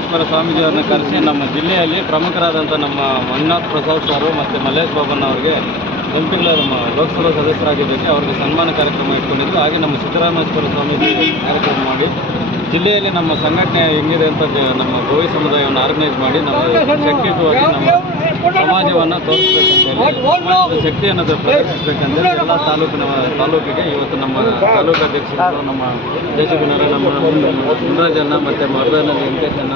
ಸಿದ್ದರಾಮೇಶ್ವರ ಸ್ವಾಮೀಜಿಯವರನ್ನ ಕರೆಸಿ ನಮ್ಮ ಜಿಲ್ಲೆಯಲ್ಲಿ ಪ್ರಮುಖರಾದಂಥ ನಮ್ಮ ಮಂಜುನಾಥ್ ಪ್ರಸಾದ್ ಸರ್ ಮತ್ತು ಮಲ್ಲೇಶ್ ಬಾಬನ್ ಅವರಿಗೆ ಎಂಪಿಗಳ ನಮ್ಮ ಲೋಕಸಭಾ ಸದಸ್ಯರಾಗಿದ್ದಕ್ಕೆ ಅವರಿಗೆ ಸನ್ಮಾನ ಕಾರ್ಯಕ್ರಮ ಇಟ್ಕೊಂಡಿದ್ದು. ಹಾಗೆ ನಮ್ಮ ಸಿದ್ದರಾಮೇಶ್ವರ ಸ್ವಾಮೀಜಿ ಕಾರ್ಯಕ್ರಮ ಮಾಡಿ ಜಿಲ್ಲೆಯಲ್ಲಿ ನಮ್ಮ ಸಂಘಟನೆ ಹೆಂಗಿದೆ ಅಂತ ನಮ್ಮ ಗೋವಿ ಸಮುದಾಯವನ್ನು ಆರ್ಗನೈಸ್ ಮಾಡಿ ನಾವು ಶಕ್ತಿಯುತವಾಗಿ ನಮ್ಮ ಸಮಾಜವನ್ನು ತೋರಿಸಬೇಕಂತ ಶಕ್ತಿಯನ್ನು ಪ್ರದರ್ಶಿಸಬೇಕಂದ್ರೆ ಎಲ್ಲ ತಾಲೂಕಿನ ತಾಲೂಕಿಗೆ ಇವತ್ತು ನಮ್ಮ ತಾಲೂಕು ಅಧ್ಯಕ್ಷರು ನಮ್ಮ ದೇಶಗುಣರ ನಮ್ಮ ಮುನರಾಜನ್ನ ಮತ್ತು ಮರ್ದನ ವೆಂಕಟೇಶನ್ನ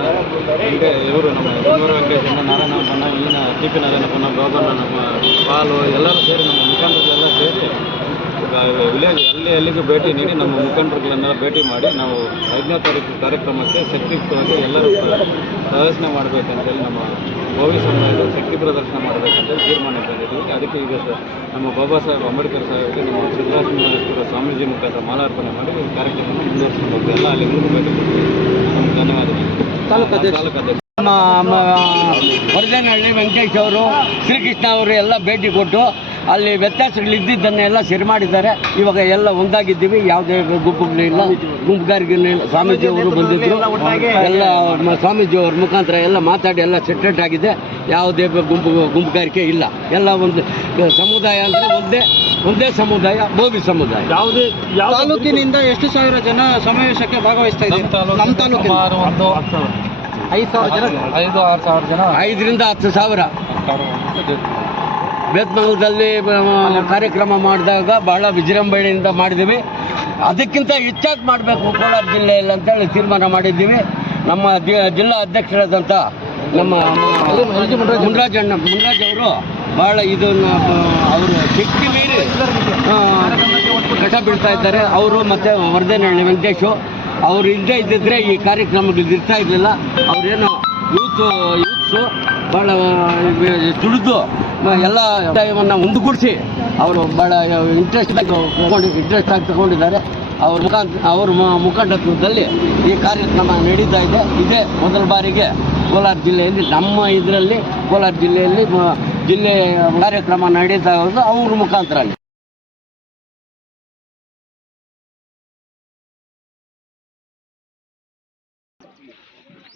ಹೀಗೆ ಇವರು ನಮ್ಮ ಕುಮಾರ ವೆಂಕಟೇಶನ್ನ ನಾರಾಯಣಪ್ಪನ ಈನ ಟಿ ಪಿ ನಾರಾಯಣಪ್ಪನ ಗೋಬಣ್ಣ ನಮ್ಮ ಪಾಲು ಎಲ್ಲರೂ ಸೇರಿ ನಮ್ಮ ಮುಖಂಡರೆಲ್ಲ ಸೇರಿ ವಿಲೇಜ್ ಅಲ್ಲಿ ಅಲ್ಲಿಗೆ ಭೇಟಿ ನೀಡಿ ನಮ್ಮ ಮುಖಂಡರುಗಳನ್ನೆಲ್ಲ ಭೇಟಿ ಮಾಡಿ ನಾವು ಐದನೇ ತಾರೀಕು ಕಾರ್ಯಕ್ರಮಕ್ಕೆ ಶಕ್ತಿಯುತವಾಗಿ ಎಲ್ಲರೂ ಪ್ರದರ್ಶನ ಮಾಡಬೇಕಂತೇಳಿ ನಮ್ಮ ಗೋವಿ ಸಮುದಾಯದ ಶಕ್ತಿ ಪ್ರದರ್ಶನ ಮಾಡಬೇಕಂತೇಳಿ ತೀರ್ಮಾನ ತಂದಿದ್ದೀವಿ ಅದಕ್ಕೆ ಈಗ ನಮ್ಮ ಬಾಬಾ ಸಾಹೇಬ್ ಅಂಬೇಡ್ಕರ್ ಸಾಹೇಬ್ಗೆ ನಮ್ಮ ಸಿದ್ದರಾಮಯ್ಯ ಸ್ವಾಮೀಜಿ ಮುಖಾಂತರ ಮಾಲಾರ್ಪಣೆ ಮಾಡಿ ಈ ಕಾರ್ಯಕ್ರಮವನ್ನು ಮುಂದುವರಿಸ್ಕೊಂಡು ಹೋಗ್ತೀವಿ ಎಲ್ಲ ಅಲ್ಲಿಗೂ ಭೇಟಿ ಕೊಡ್ತೀವಿ ನಮ್ಗೆ ಧನ್ಯವಾದಗಳು. ತಾಲೂಕು ಅಧ್ಯಕ್ಷ. ತಾಲೂಕು ಅಧ್ಯಕ್ಷ ನಮ್ಮ ವರದನಹಳ್ಳಿ ವೆಂಕಟೇಶ್ ಅವರು ಶ್ರೀಕೃಷ್ಣ ಅವರು ಎಲ್ಲ ಭೇಟಿ ಕೊಟ್ಟು ಅಲ್ಲಿ ವ್ಯತ್ಯಾಸಗಳಿದ್ದದ್ದನ್ನೆಲ್ಲ ಸರಿ ಮಾಡಿದ್ದಾರೆ. ಇವಾಗ ಎಲ್ಲ ಒಂದಾಗಿದ್ದೀವಿ. ಯಾವುದೇ ಗುಂಪುಗಳಿಲ್ಲ ಗುಂಪುಗಾರಿಕೆ ಸ್ವಾಮೀಜಿ ಅವರು ಬಂದಿದ್ದರು ಎಲ್ಲ ಸ್ವಾಮೀಜಿ ಅವ್ರ ಮುಖಾಂತರ ಎಲ್ಲ ಮಾತಾಡಿ ಎಲ್ಲ ಸೆಟ್ರೇಟ್ ಆಗಿದೆ. ಯಾವುದೇ ಗುಂಪು ಗುಂಪುಗಾರಿಕೆ ಇಲ್ಲ. ಎಲ್ಲ ಒಂದು ಸಮುದಾಯ ಅಂದರೆ ಒಂದೇ ಒಂದೇ ಸಮುದಾಯ ಬೋವಿ ಸಮುದಾಯ. ಯಾವುದೇ ತಾಲೂಕಿನಿಂದ ಎಷ್ಟು ಸಾವಿರ ಜನ ಸಮಾವೇಶಕ್ಕೆ ಭಾಗವಹಿಸ್ತಾ ಇದ್ದಾರೆ? ನಮ್ಮ ಸುಮಾರು ಒಂದು ಐದು ಸಾವಿರ. ಜನ ಐದು ಆರು ಸಾವಿರ ಜನ. ಐದರಿಂದ ಹತ್ತು ಸಾವಿರ. ಬೇತ್ಮಂಗಲದಲ್ಲಿ ಬ- ಕಾರ್ಯಕ್ರಮ ಮಾಡಿದಾಗ ಬಹಳ ವಿಜೃಂಭಣೆಯಿಂದ ಮಾಡಿದ್ದೀವಿ. ಅದಕ್ಕಿಂತ ಹೆಚ್ಚಾಗಿ ಮಾಡಬೇಕು ಕೋಲಾರ ಜಿಲ್ಲೆಯಲ್ಲಿ ಅಂತೇಳಿ ತೀರ್ಮಾನ ಮಾಡಿದ್ದೀವಿ. ನಮ್ಮ ಜಿಲ್ಲಾ ಅಧ್ಯಕ್ಷರಾದಂಥ ನಮ್ಮ ಮುನ್ರಾಜಣ್ಣ ಮುನ್ರಾಜ್ ಅವರು ಭಾಳ ಇದನ್ನು ಅವರು ಶಕ್ತಿ ಮೀರಿ ಕಟ ಬೀಳ್ತಾ ಇದ್ದಾರೆ. ಅವರು ಮತ್ತು ವರ್ಧನಹಳ್ಳಿ ವೆಂಕಟೇಶು, ಅವರು ಇಲ್ಲದೇ ಇದ್ದಿದ್ರೆ ಈ ಕಾರ್ಯಕ್ರಮಗಳು ಇರ್ತಾ ಇರಲಿಲ್ಲ. ಅವರೇನು ಯೂತ್, ಯೂತ್ಸು ಭಾಳ ದುಡಿದು ಎಲ್ಲ ಆದಾಯವನ್ನು ಮುಂದುಗೂಡಿಸಿ ಅವರು ಭಾಳ ಇಂಟ್ರೆಸ್ಟ್ ತಗೊಂಡು ಇಂಟ್ರೆಸ್ಟ್ ಆಗಿ ತಗೊಂಡಿದ್ದಾರೆ. ಅವ್ರ ಮುಖಾಂತರ ಅವ್ರ ಮುಖಂಡತ್ವದಲ್ಲಿ ಈ ಕಾರ್ಯಕ್ರಮ ನಡೀತಾ ಇದೆ. ಇದೇ ಮೊದಲ ಬಾರಿಗೆ ಕೋಲಾರ ಜಿಲ್ಲೆಯಲ್ಲಿ, ನಮ್ಮ ಇದರಲ್ಲಿ, ಕೋಲಾರ ಜಿಲ್ಲೆಯಲ್ಲಿ ಜಿಲ್ಲೆ ಕಾರ್ಯಕ್ರಮ ನಡೀತಾ ಇರೋದು ಅವ್ರ ಮುಖಾಂತರ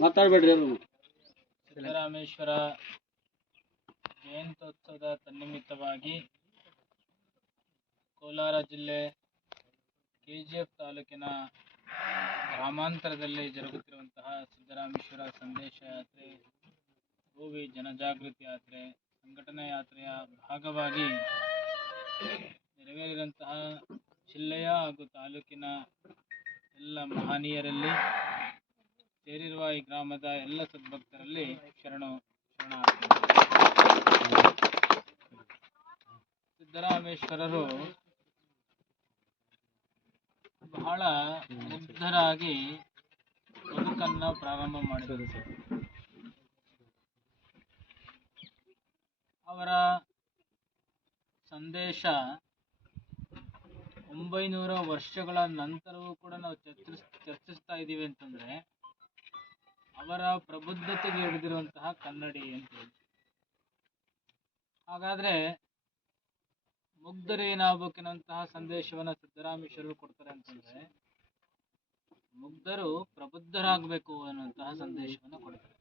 ಮಾತಾಡಬೇಡ್ರಿ ಸಿದ್ದರಾಮೇಶ್ವರ ಜಯಂತ್ಯೋತ್ಸವದ ತನ್ನಿಮಿತ್ತವಾಗಿ ಕೋಲಾರ ಜಿಲ್ಲೆ ಕೆಜಿಎಫ್ ತಾಲೂಕಿನ ಗ್ರಾಮಾಂತರದಲ್ಲಿ ಜರುಗುತ್ತಿರುವಂತಹ ಸಿದ್ದರಾಮೇಶ್ವರ ಸಂದೇಶ ಯಾತ್ರೆ ಗೋವಿ ಜನಜಾಗೃತಿ ಯಾತ್ರೆ, ಸಂಘಟನಾ ಯಾತ್ರೆಯ ಭಾಗವಾಗಿ ನೆರವೇರಿದಂತಹ ಜಿಲ್ಲೆಯ ಹಾಗೂ ತಾಲೂಕಿನ ಎಲ್ಲ ಮಹನೀಯರಲ್ಲಿ ಸೇರಿರುವ ಈ ಗ್ರಾಮದ ಎಲ್ಲ ಸದ್ಭಕ್ತರಲ್ಲಿ ಶರಣು ಶರಣ ಸಿದ್ದರಾಮೇಶ್ವರರು ಬಹಳ ಮುಗ್ಧರಾಗಿ ಬದುಕನ್ನ ಪ್ರಾರಂಭ ಮಾಡಿದರು. ಅವರ ಸಂದೇಶ ಒಂಬೈನೂರ ವರ್ಷಗಳ ನಂತರವೂ ಕೂಡ ನಾವು ಚರ್ಚಿಸ್, ಚರ್ಚಿಸ್ತಾ ಇದ್ದೀವಿ ಅಂತಂದ್ರೆ, ಅವರ ಪ್ರಬುದ್ಧತೆಗೆ ಹಿಡಿದಿರುವಂತಹ ಕನ್ನಡಿ ಅಂತ ಹೇಳಿ. ಹಾಗಾದ್ರೆ ಮುಗ್ಧರೇನಾಗಬೇಕೆನ್ನುವಂತಹ ಸಂದೇಶವನ್ನ ಸಿದ್ದರಾಮೇಶ್ವರರು ಕೊಡ್ತಾರೆ ಅಂತಂದ್ರೆ, ಮುಗ್ಧರು ಪ್ರಬುದ್ಧರಾಗಬೇಕು ಅನ್ನುವಂತಹ ಸಂದೇಶವನ್ನ ಕೊಡ್ತಾರೆ.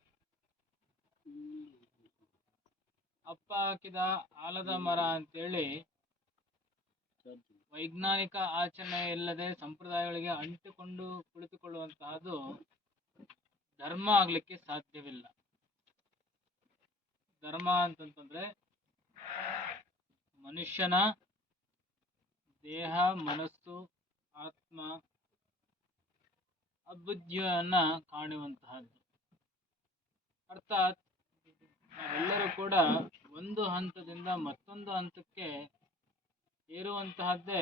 ಅಪ್ಪ ಹಾಕಿದ ಆಲದ ಮರ ಅಂತೇಳಿ ವೈಜ್ಞಾನಿಕ ಆಚರಣೆ ಇಲ್ಲದೆ ಸಂಪ್ರದಾಯಗಳಿಗೆ ಅಂಟಿಕೊಂಡು ಕುಳಿತುಕೊಳ್ಳುವಂತಹದ್ದು ಧರ್ಮ ಆಗ್ಲಿಕ್ಕೆ ಸಾಧ್ಯವಿಲ್ಲ. ಧರ್ಮ ಅಂತಂತಂದ್ರೆ ಮನುಷ್ಯನ ದೇಹ, ಮನಸ್ಸು, ಆತ್ಮ, ಅಬುದ್ಧಿಯನ್ನ ಕಾಣುವಂತಹದ್ದು. ಅರ್ಥಾತ್ ನಾವೆಲ್ಲರೂ ಕೂಡ ಒಂದು ಹಂತದಿಂದ ಮತ್ತೊಂದು ಹಂತಕ್ಕೆ ಏರುವಂತಹದ್ದೇ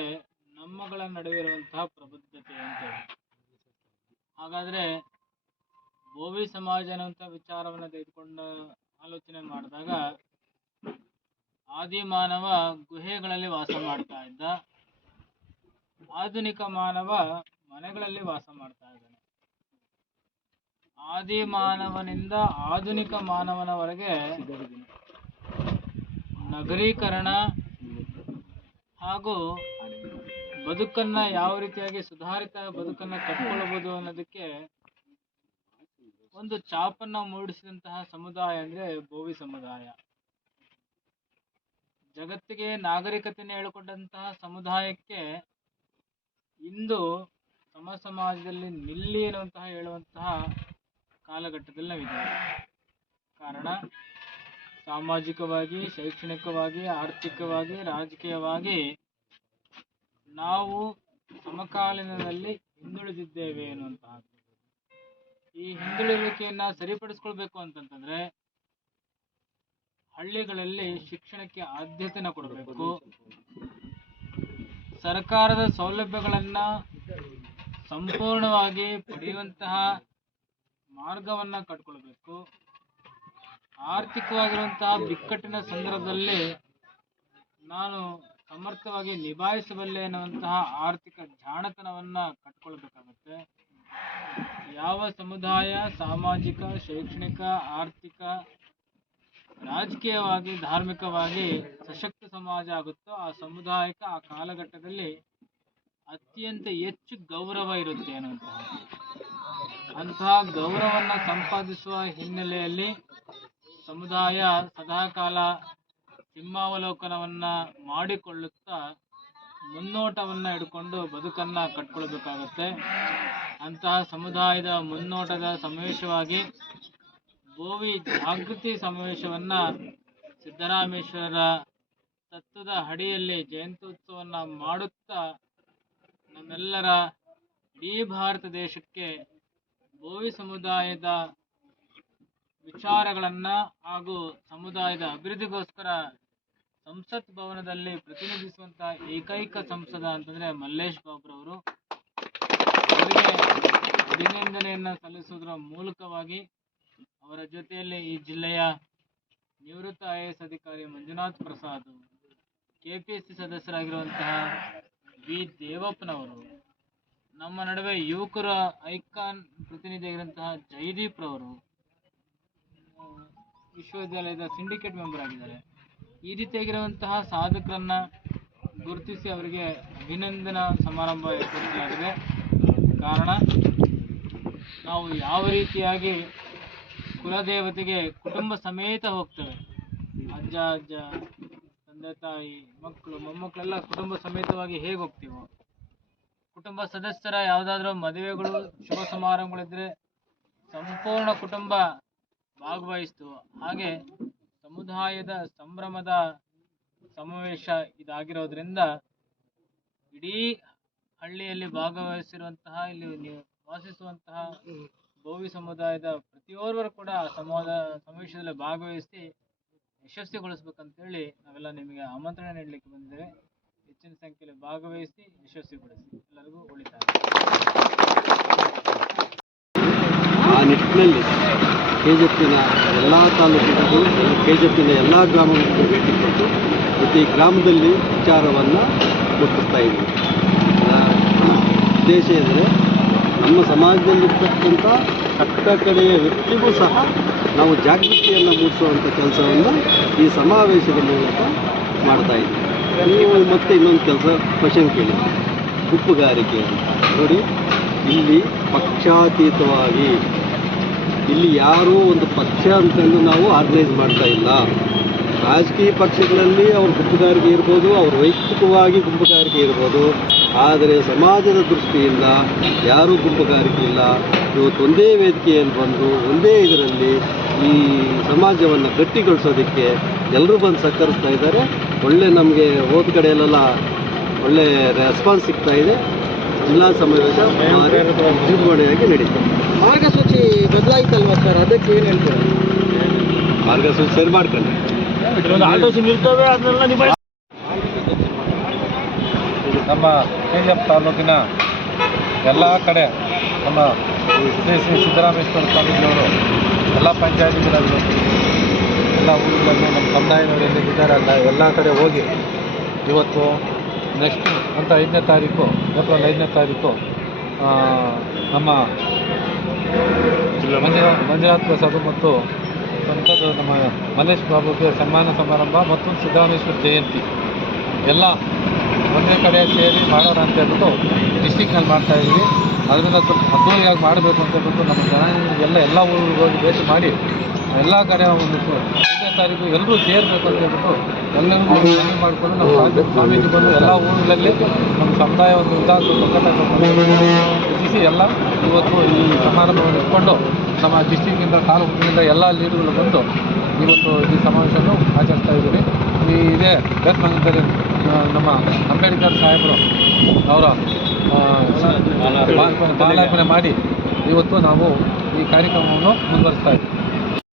ನಮ್ಮಗಳ ನಡುವಿರುವಂತಹ ಪ್ರಬುದ್ಧತೆ ಅಂತ ಹಾಗಾದರೆ ಬೋವಿ ಸಮಾಜ ಅನ್ನುವಂಥ ವಿಚಾರವನ್ನು ತೆಗೆದುಕೊಂಡು ಆಲೋಚನೆ ಮಾಡಿದಾಗ ಆದಿ ಮಾನವ ಗುಹೆಗಳಲ್ಲಿ ವಾಸ ಮಾಡ್ತಾ ಇದ್ದ. ಆಧುನಿಕ ಮಾನವ ಮನೆಗಳಲ್ಲಿ ವಾಸ ಮಾಡ್ತಾ ಇದ್ದಾನೆ. ಆದಿ ಮಾನವನಿಂದ ಆಧುನಿಕ ಮಾನವನವರೆಗೆ ನಗರೀಕರಣ ಹಾಗೂ ಬದುಕನ್ನ ಯಾವ ರೀತಿಯಾಗಿ ಸುಧಾರಿತ ಬದುಕನ್ನ ಕಟ್ಕೊಳ್ಬಹುದು ಅನ್ನೋದಕ್ಕೆ ಒಂದು ಚಾಪನ್ನ ಮೂಡಿಸಿದಂತಹ ಸಮುದಾಯ ಅಂದ್ರೆ ಭೋವಿ ಸಮುದಾಯ. ಜಗತ್ತಿಗೆ ನಾಗರಿಕತೆಯನ್ನು ಹೇಳಿಕೊಂಡಂತಹ ಸಮುದಾಯಕ್ಕೆ ಇಂದು ಸಮ ಸಮಾಜದಲ್ಲಿ ನಿಲ್ಲಿ ಅನ್ನುವಂತಹ ಹೇಳುವಂತಹ ಕಾಲಘಟ್ಟದಲ್ಲಿ ನಾವಿದ್ದೇವೆ. ಕಾರಣ, ಸಾಮಾಜಿಕವಾಗಿ, ಶೈಕ್ಷಣಿಕವಾಗಿ, ಆರ್ಥಿಕವಾಗಿ, ರಾಜಕೀಯವಾಗಿ ನಾವು ಸಮಕಾಲೀನದಲ್ಲಿ ಹಿಂದುಳಿದಿದ್ದೇವೆ ಅನ್ನುವಂತಹ. ಈ ಹಿಂದುಳಿಕೆಯನ್ನು ಸರಿಪಡಿಸ್ಕೊಳ್ಬೇಕು ಅಂತಂತಂದ್ರೆ ಹಳ್ಳಿಗಳಲ್ಲಿ ಶಿಕ್ಷಣಕ್ಕೆ ಆದ್ಯತೆನ ಕೊಡಬೇಕು. ಸರ್ಕಾರದ ಸೌಲಭ್ಯಗಳನ್ನು ಸಂಪೂರ್ಣವಾಗಿ ಪಡೆಯುವಂತಹ ಮಾರ್ಗವನ್ನ ಕಟ್ಕೊಳ್ಬೇಕು. ಆರ್ಥಿಕವಾಗಿರುವಂತಹ ಬಿಕ್ಕಟ್ಟಿನ ಸಂದರ್ಭದಲ್ಲಿ ನಾನು ಸಮರ್ಥವಾಗಿ ನಿಭಾಯಿಸಬಲ್ಲೆ ಎನ್ನುವಂತಹ ಆರ್ಥಿಕ ಜಾಣತನವನ್ನ ಕಟ್ಕೊಳ್ಬೇಕಾಗತ್ತೆ. ಯಾವ ಸಮುದಾಯ, ಸಾಮಾಜಿಕ, ಶೈಕ್ಷಣಿಕ, ಆರ್ಥಿಕ ರಾಜಕೀಯವಾಗಿ, ಧಾರ್ಮಿಕವಾಗಿ ಸಶಕ್ತ ಸಮಾಜ ಆಗುತ್ತೋ ಆ ಸಮುದಾಯಕ್ಕೆ ಆ ಕಾಲಘಟ್ಟದಲ್ಲಿ ಅತ್ಯಂತ ಹೆಚ್ಚು ಗೌರವ ಇರುತ್ತೆ ಅನ್ನುವಂತಹ ಅಂತಹ ಗೌರವವನ್ನು ಸಂಪಾದಿಸುವ ಹಿನ್ನೆಲೆಯಲ್ಲಿ ಸಮುದಾಯ ಸದಾಕಾಲ ಸಿಂಹಾವಲೋಕನವನ್ನ ಮಾಡಿಕೊಳ್ಳುತ್ತಾ ಮುನ್ನೋಟವನ್ನು ಹಿಡ್ಕೊಂಡು ಬದುಕನ್ನ ಕಟ್ಕೊಳ್ಬೇಕಾಗತ್ತೆ. ಅಂತಹ ಸಮುದಾಯದ ಮುನ್ನೋಟದ ಸಮಾವೇಶವಾಗಿ ಬೋವಿ ಜಾಗೃತಿ ಸಮಾವೇಶವನ್ನ ಸಿದ್ದರಾಮೇಶ್ವರ ತತ್ವದ ಅಡಿಯಲ್ಲಿ ಜಯಂತ್ಯುತ್ಸವವನ್ನು ಮಾಡುತ್ತಾ ನಮ್ಮೆಲ್ಲರ ಇಡೀ ಭಾರತ ದೇಶಕ್ಕೆ ಭೋವಿ ಸಮುದಾಯದ ವಿಚಾರಗಳನ್ನ ಹಾಗೂ ಸಮುದಾಯದ ಅಭಿವೃದ್ಧಿಗೋಸ್ಕರ ಸಂಸತ್ ಭವನದಲ್ಲಿ ಪ್ರತಿನಿಧಿಸುವಂಥ ಏಕೈಕ ಸಂಸದ ಅಂತಂದ್ರೆ ಮಲ್ಲೇಶ್ ಬಾಬುರವರು. ಅವರಿಗೆ ಅಭಿನಂದನೆಯನ್ನ ಸಲ್ಲಿಸುವುದರ ಮೂಲಕವಾಗಿ ಅವರ ಜೊತೆಯಲ್ಲಿ ಈ ಜಿಲ್ಲೆಯ ನಿವೃತ್ತ ಐ ಎಸ್ ಅಧಿಕಾರಿ ಮಂಜುನಾಥ್ ಪ್ರಸಾದ್ ಕೆಪಿಎಸ್ಸಿ ಸದಸ್ಯರಾಗಿರುವಂತಹ ವಿ ದೇವಪ್ಪನವರು, ನಮ್ಮ ನಡುವೆ ಯುವಕರ ಐಕಾನ್ ಪ್ರತಿನಿಧಿಯಾಗಿರುವಂತಹ ಜಯದೀಪ್ ರವರು ವಿಶ್ವವಿದ್ಯಾಲಯದ ಸಿಂಡಿಕೇಟ್ ಮೆಂಬರ್ ಆಗಿದ್ದಾರೆ. ಈ ರೀತಿಯಾಗಿರುವಂತಹ ಸಾಧಕರನ್ನ ಗುರುತಿಸಿ ಅವರಿಗೆ ಅಭಿನಂದನಾ ಸಮಾರಂಭ ಏರ್ಪಡಿಸಲಾಗಿದೆ. ಕಾರಣ, ನಾವು ಯಾವ ರೀತಿಯಾಗಿ ಕುಲದೇವತೆಗೆ ಕುಟುಂಬ ಸಮೇತ ಹೋಗ್ತವೆ. ಅಜ್ಜ ಅಜ್ಜ, ತಂದೆ, ತಾಯಿ ಮಕ್ಕಳು ಮೊಮ್ಮಕ್ಕಳೆಲ್ಲ ಕುಟುಂಬ ಸಮೇತವಾಗಿ ಹೇಗೆ ಹೋಗ್ತೀವೋ? ಕುಟುಂಬ ಸದಸ್ಯರ ಯಾವುದಾದ್ರೂ ಮದುವೆಗಳು, ಶುಭ ಸಮಾರಂಭಗಳಿದ್ರೆ ಸಂಪೂರ್ಣ ಕುಟುಂಬ ಭಾಗವಹಿಸ್ತು. ಹಾಗೆ ಸಮುದಾಯದ ಸಂಭ್ರಮದ ಸಮಾವೇಶ ಇದಾಗಿರೋದ್ರಿಂದ ಇಡೀ ಹಳ್ಳಿಯಲ್ಲಿ ಭಾಗವಹಿಸಿರುವಂತಹ, ಇಲ್ಲಿ ವಾಸಿಸುವಂತಹ ಬೋವಿ ಸಮುದಾಯದ ಪ್ರತಿಯೋರ್ವರು ಕೂಡ ಸಮಾಜ ಸಮಾವೇಶದಲ್ಲಿ ಭಾಗವಹಿಸಿ ಯಶಸ್ವಿಗೊಳಿಸ್ಬೇಕಂತೇಳಿ ನಾವೆಲ್ಲ ನಿಮಗೆ ಆಮಂತ್ರಣ ನೀಡಲಿಕ್ಕೆ ಬಂದಿದ್ದೇವೆ. ಹೆಚ್ಚಿನ ಸಂಖ್ಯೆಯಲ್ಲಿ ಭಾಗವಹಿಸಿ ಯಶಸ್ವಿಗೊಳಿಸಿ. ಎಲ್ಲರಿಗೂ ಉಳಿತಾರೆ ಆ ನಿಟ್ಟಿನಲ್ಲಿ ಕೆ ಎಲ್ಲ ತಾಲೂಕಿಗೂ ಕೆ ಜಿ ಎಲ್ಲ ಗ್ರಾಮಗಳಿಗೂ ಭೇಟಿ ಕೊಟ್ಟು ಪ್ರತಿ ಗ್ರಾಮದಲ್ಲಿ ವಿಚಾರವನ್ನು ಮುಟ್ಟಿಸ್ತಾ ಇದ್ದೀವಿ. ಉದ್ದೇಶ ಎಂದರೆ ನಮ್ಮ ಸಮಾಜದಲ್ಲಿರ್ತಕ್ಕಂಥ ಕಟ್ಟ ಕಡೆಯ ವ್ಯಕ್ತಿಗೂ ಸಹ ನಾವು ಜಾಗೃತಿಯನ್ನು ಮೂಡಿಸುವಂಥ ಕೆಲಸವನ್ನು ಈ ಸಮಾವೇಶದ ಮೂಲಕ ಮಾಡ್ತಾ ಇದ್ದೀವಿ. ನೀವು ಮತ್ತೆ ಇನ್ನೊಂದು ಕೆಲಸ ಕ್ವಶನ್ ಕೇಳಿ. ಉಪ್ಪುಗಾರಿಕೆ ನೋಡಿ, ಇಲ್ಲಿ ಪಕ್ಷಾತೀತವಾಗಿ, ಇಲ್ಲಿ ಯಾರೂ ಒಂದು ಪಕ್ಷ ಅಂತಂದು ನಾವು ಆರ್ಗನೈಸ್ ಮಾಡ್ತಾ ಇಲ್ಲ. ರಾಜಕೀಯ ಪಕ್ಷಗಳಲ್ಲಿ ಅವ್ರ ಗುಂಪುಗಾರಿಕೆ ಇರ್ಬೋದು, ಅವ್ರ ವೈಯಕ್ತಿಕವಾಗಿ ಗುಂಪುಗಾರಿಕೆ ಇರ್ಬೋದು. ಆದರೆ ಸಮಾಜದ ದೃಷ್ಟಿಯಿಂದ ಯಾರೂ ಗುಂಪುಗಾರಿಕೆ ಇಲ್ಲ ಇವತ್ತು ಒಂದೇ ವೇದಿಕೆಯಲ್ಲಿ ಬಂದು ಒಂದೇ ಇದರಲ್ಲಿ ಈ ಸಮಾಜವನ್ನು ಗಟ್ಟಿಗೊಳಿಸೋದಕ್ಕೆ ಎಲ್ಲರೂ ಬಂದು ಸಹಕರಿಸ್ತಾ ಇದ್ದಾರೆ. ಒಳ್ಳೆ ನಮಗೆ ಹೋದ ಕಡೆಯಲ್ಲೆಲ್ಲ ಒಳ್ಳೆ ರೆಸ್ಪಾನ್ಸ್ ಸಿಗ್ತಾ ಇದೆ. ಜಿಲ್ಲಾ ಸಮಾವೇಶ ಭಾರಿ ವಿಜೃಂಭಣೆಯಾಗಿ ನಡೀತದೆ ಮಾರ್ಗಸೂಚಿ ಬದಲಾಯಿತಲ್ವಾ ಸರ್? ಅದಕ್ಕೆ ಏನು ಹೇಳ್ತೀರಾ? ಮಾರ್ಗಸೂಚಿ ಸರಿ ಮಾಡ್ಕೊಂಡು ನಮ್ಮ ಕೆ ಜಿ ಎಫ್ ತಾಲೂಕಿನ ಎಲ್ಲ ಕಡೆ ನಮ್ಮ ಶ್ರೀ ಶ್ರೀ ಸಿದ್ದರಾಮೇಶ್ವರ ಸ್ವಾಮೀಜಿಯವರು ಎಲ್ಲ ಪಂಚಾಯತಿಗಳಲ್ಲಿ ಎಲ್ಲ ಊರುಗಳಲ್ಲಿ ನಮ್ಮ ಸಮುದಾಯದವರು ಎಲ್ಲಿದ್ದಾರೆ ಅಲ್ಲ ಎಲ್ಲ ಕಡೆ ಹೋಗಿ ಇವತ್ತು ನೆಕ್ಸ್ಟ್ ಅಂತ ಐದನೇ ತಾರೀಕು ಏಪ್ರಿಲ್ ಐದನೇ ತಾರೀಕು ನಮ್ಮ ಮಂಜುನಾಥ್ ಮಂಜುನಾಥ್ ಪ್ರಸಾದ್ ಮತ್ತು ಸಂಸದ ನಮ್ಮ ಮಲ್ಲೇಶ್ ಬಾಬುಗೆ ಸನ್ಮಾನ ಸಮಾರಂಭ ಮತ್ತು ಸಿದ್ದರಾಮೇಶ್ವರ ಜಯಂತಿ. ಎಲ್ಲ ಒಂದೇ ಕಡೆ ಸೇರಿ ಮಾಡೋಣ ಅಂತ ಹೇಳ್ಬಿಟ್ಟು ಡಿಸ್ಟಿಕ್ನಲ್ಲಿ ಮಾಡ್ತಾ ಇದ್ದೀವಿ. ಅದರಿಂದ ಸ್ವಲ್ಪ ಅದ್ದೂರಿಯಾಗಿ ಮಾಡಬೇಕು ಅಂತ ಹೇಳ್ಬಿಟ್ಟು ನಮ್ಮ ಜನ ಎಲ್ಲ ಊರಿಗೆ ಹೋಗಿ ಭೇಟಿ ಮಾಡಿ ಎಲ್ಲ ಕಡೆ ಒಂದು ಐದನೇ ತಾರೀಕು ಎಲ್ಲರೂ ಸೇರಬೇಕು ಅಂತ ಹೇಳ್ಬಿಟ್ಟು ಎಲ್ಲರಿಗೂ ಮನವಿ ಮಾಡಿಕೊಂಡು ನಮ್ಮ ಸ್ವಾಮಿ ಸ್ವಾಮೀಜಿ ಬಂದು ಎಲ್ಲ ಊರುಗಳಲ್ಲಿ ನಮ್ಮ ಸಮುದಾಯ ಒಂದು ಒಕ್ಕೂಟ ರಚಿಸಿ ಎಲ್ಲ ಇವತ್ತು ಈ ಸಮಾರಂಭವನ್ನು ಇಟ್ಕೊಂಡು ನಮ್ಮ ಡಿಸ್ಟಿಕ್ಕಿಂದ ತಾಲೂಕಿನಿಂದ ಎಲ್ಲ ಲೀಡ್ಗಳು ಬಂದು ಇವತ್ತು ಈ ಸಮಾವೇಶವನ್ನು ಆಚರಿಸ್ತಾ ಇದ್ದೀವಿ ಈ ಇದೇ ಬೇತ್ಮಂಗಲದಲ್ಲಿ ನಮ್ಮ ಅಂಬೇಡ್ಕರ್ ಸಾಹೇಬರು ಅವರ ಮಾಲಾರ್ಪಣೆ ಮಾಡಿ ಇವತ್ತು ನಾವು ಈ ಕಾರ್ಯಕ್ರಮವನ್ನು ಮುಂದುವರಿಸ್ತಾ ಇದ್ದೀವಿ